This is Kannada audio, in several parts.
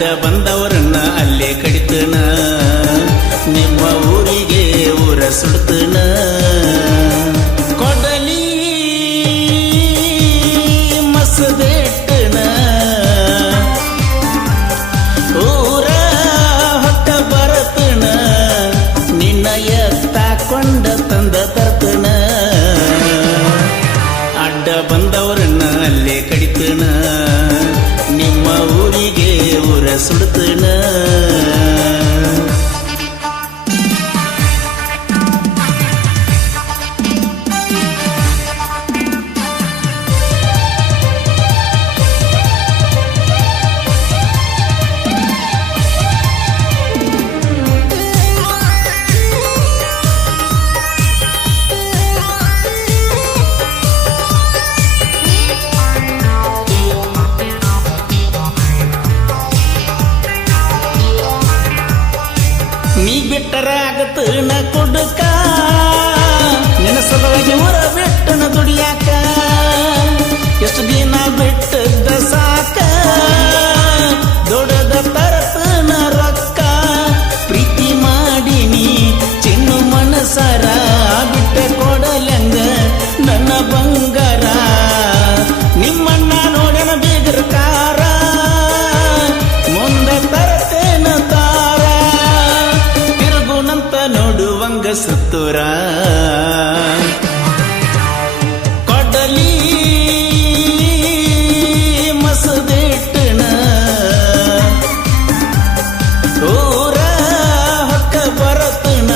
ಅಡ್ಡ ಬಂದವರನ್ನ ಅಲ್ಲೇ ಕಡಿತನ ನಿಮ್ಮ ಊರಿಗೆ ಊರ ಸುಡ್ತನ ಕೊಡಲಿ ಮಸದೆಟ್ಟನ ಊರ ಹೊತ್ತ ಬರತನ ನಿನ್ನ ಎತ್ತಾಕೊಂಡ ತಂದ ತರ್ತನ ಅಡ್ಡ ಬಂದವರನ್ನ ಅಲ್ಲೇ ಕಡಿತನ ನಿಮ್ಮ ಊರಿಗೆ ಊರ ಸುಡ್ತನ ನೀ ಬಿಟ್ಟರ ಆಗತನ ಕೊಡುಕ ನಿನ್ನ ಸಲುವಾಗಿ ಊರ ಬಿಟ್ಟನ ದುಡಿಯಾಕ ಎಷ್ಟು ದಿನ ಬಿಟ್ಟದ ಸಾಕ ದೊಡ್ಡದ ತರತನ ರೊಕ್ಕ ಪ್ರೀತಿ ಮಾಡಿನಿ ಚಿನ್ನು ಮನಸರ ಬಿಟ್ಟ ಕೊಡಲಂಗ ನನ್ನ ಬಂಗಾರ ನಿಮ್ಮನ್ನ ನೋಡನ ಬೀಗರ್ಕಾರ ಮುಂದೆ ತರತೇನ ತಾರ ತಿರುಗುನಂತ ನೋಡುವಂಗ ಸುತ್ತೂರ ಕೊಡಲಿ ಮಸದೆಟ್ಟನ ಊರ ಹೊಕ್ಕ ಬರತನ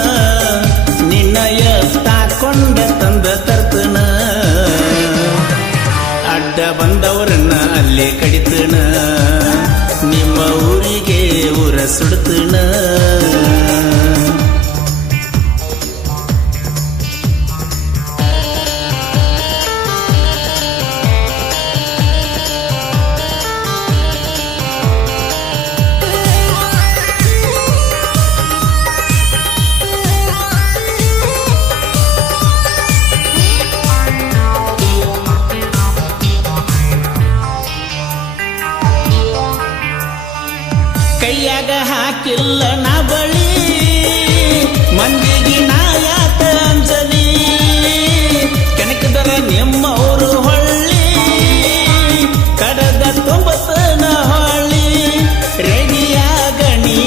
ನಿನ್ನ ಎತ್ತಾಕೊಂಡ ತಂದ ತರ್ತನ ಅಡ್ಡ ಬಂದವರನ್ನ ಅಲ್ಲೇ ಕಡಿತನ ನಿಮ್ಮ ಊರಿಗೆ ಊರ ಸುಡ್ತನ ಕೈಯಾಗ ಹಾಕಿಲ್ಲ ನಾ ಬಳಿ ಮಂದಿಗೆ ನಾ ಯಾಕ ಅಂಜಲಿ ಕನಕದರ ನಿಮ್ಮವರು ಹೊಳ್ಳಿ ಕಡದ ತೊಂಬತ್ತನ ಹೊಳ್ಳಿ ರೆಡಿಯಾಗಣಿ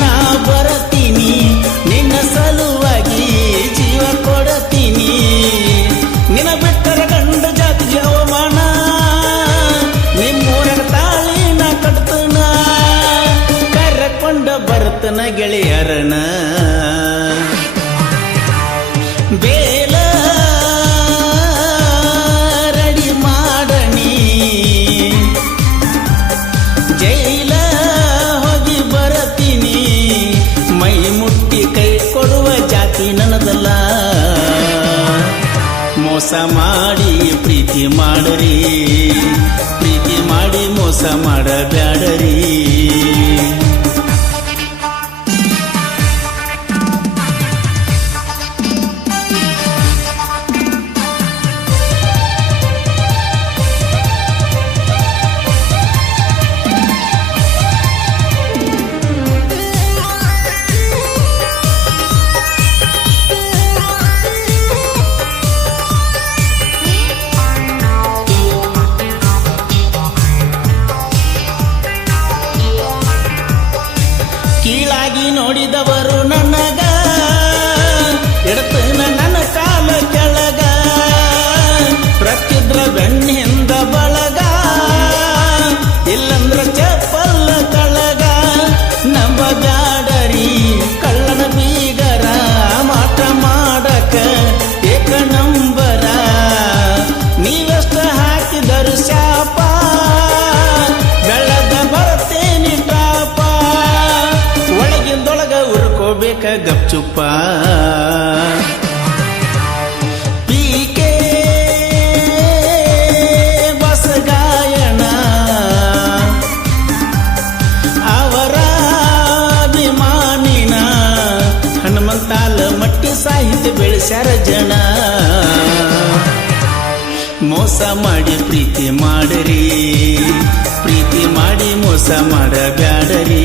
ನಾ ಬರತೀನಿ ನಿನ್ನ ಸಲುವಾಗಿ ಜೀವ ಕೊಡತೀನಿ ನಿನ್ನ ಬಿಟ್ಟರ ಗಂಡ ಜಾತಿಗೆ ಅವಮಾನ ನಿಮ್ಮೂರ ತಾಳಿನ ಕಟ್ತನ ಕೊಂಡ ಬರ್ತನ ಗೆಳೆಯರನ ಬೇಲ ರಡಿ ಮಾಡಣಿ ಜೈಲ ಹೋಗಿ ಬರತೀನಿ ಮೈ ಮುಟ್ಟಿ ಕೈ ಕೊಡುವ ಜಾತಿ ನನ್ನದಲ್ಲ ಮೋಸ ಮಾಡಿ ಪ್ರೀತಿ ಮಾಡರಿ ಪ್ರೀತಿ ಮಾಡಿ ಮೋಸ ಮಾಡಬ್ಯಾಡರಿ ಕೀಳಾಗಿ ನೋಡಿದವರು ನನಗ ಎಡತನ ನನ್ನ ಕಾಲ ಕೆಳಗ ಪ್ರತಿದ್ರ ಬೆಣ್ಣಿಂದ ಬಳಗ ಇಲ್ಲಂದ್ರ ಚಪ್ಪಲ್ಲ ತಳಗ ನಂಬ ಬ್ಯಾಡರಿ ಕಳ್ಳನ ಬೀಗರ ಮಾಟ ಮಾಡಕ ಏಕ ನಂಬರ ನೀವೆಷ್ಟ ಹಾಕಿದರು ಶಾಪ ಬೆಳದ ಬರ್ತೇನಿ ಟಾಪ ಒಳಗಿಂದೊಳಗ ಉರ್ಕೋಬೇಕ ಗಪ್ಚುಪ್ಪ ಪೀಕೆ ಬಸ ಗಾಯನ ಅವರ ಅಭಿಮಾನಿನ ಹನುಮಂತಾಲ ಮಟ್ಟಿ ಸಾಹಿತ್ಯ ಬೆಳೆಸ್ಯಾರ ಜನ ಮೋಸ ಮಾಡಿ ಪ್ರೀತಿ ಮಾಡರಿ ಪ್ರೀತಿ ಮಾಡಿ ಮೋಸ ಮಾಡಬ್ಯಾಡರಿ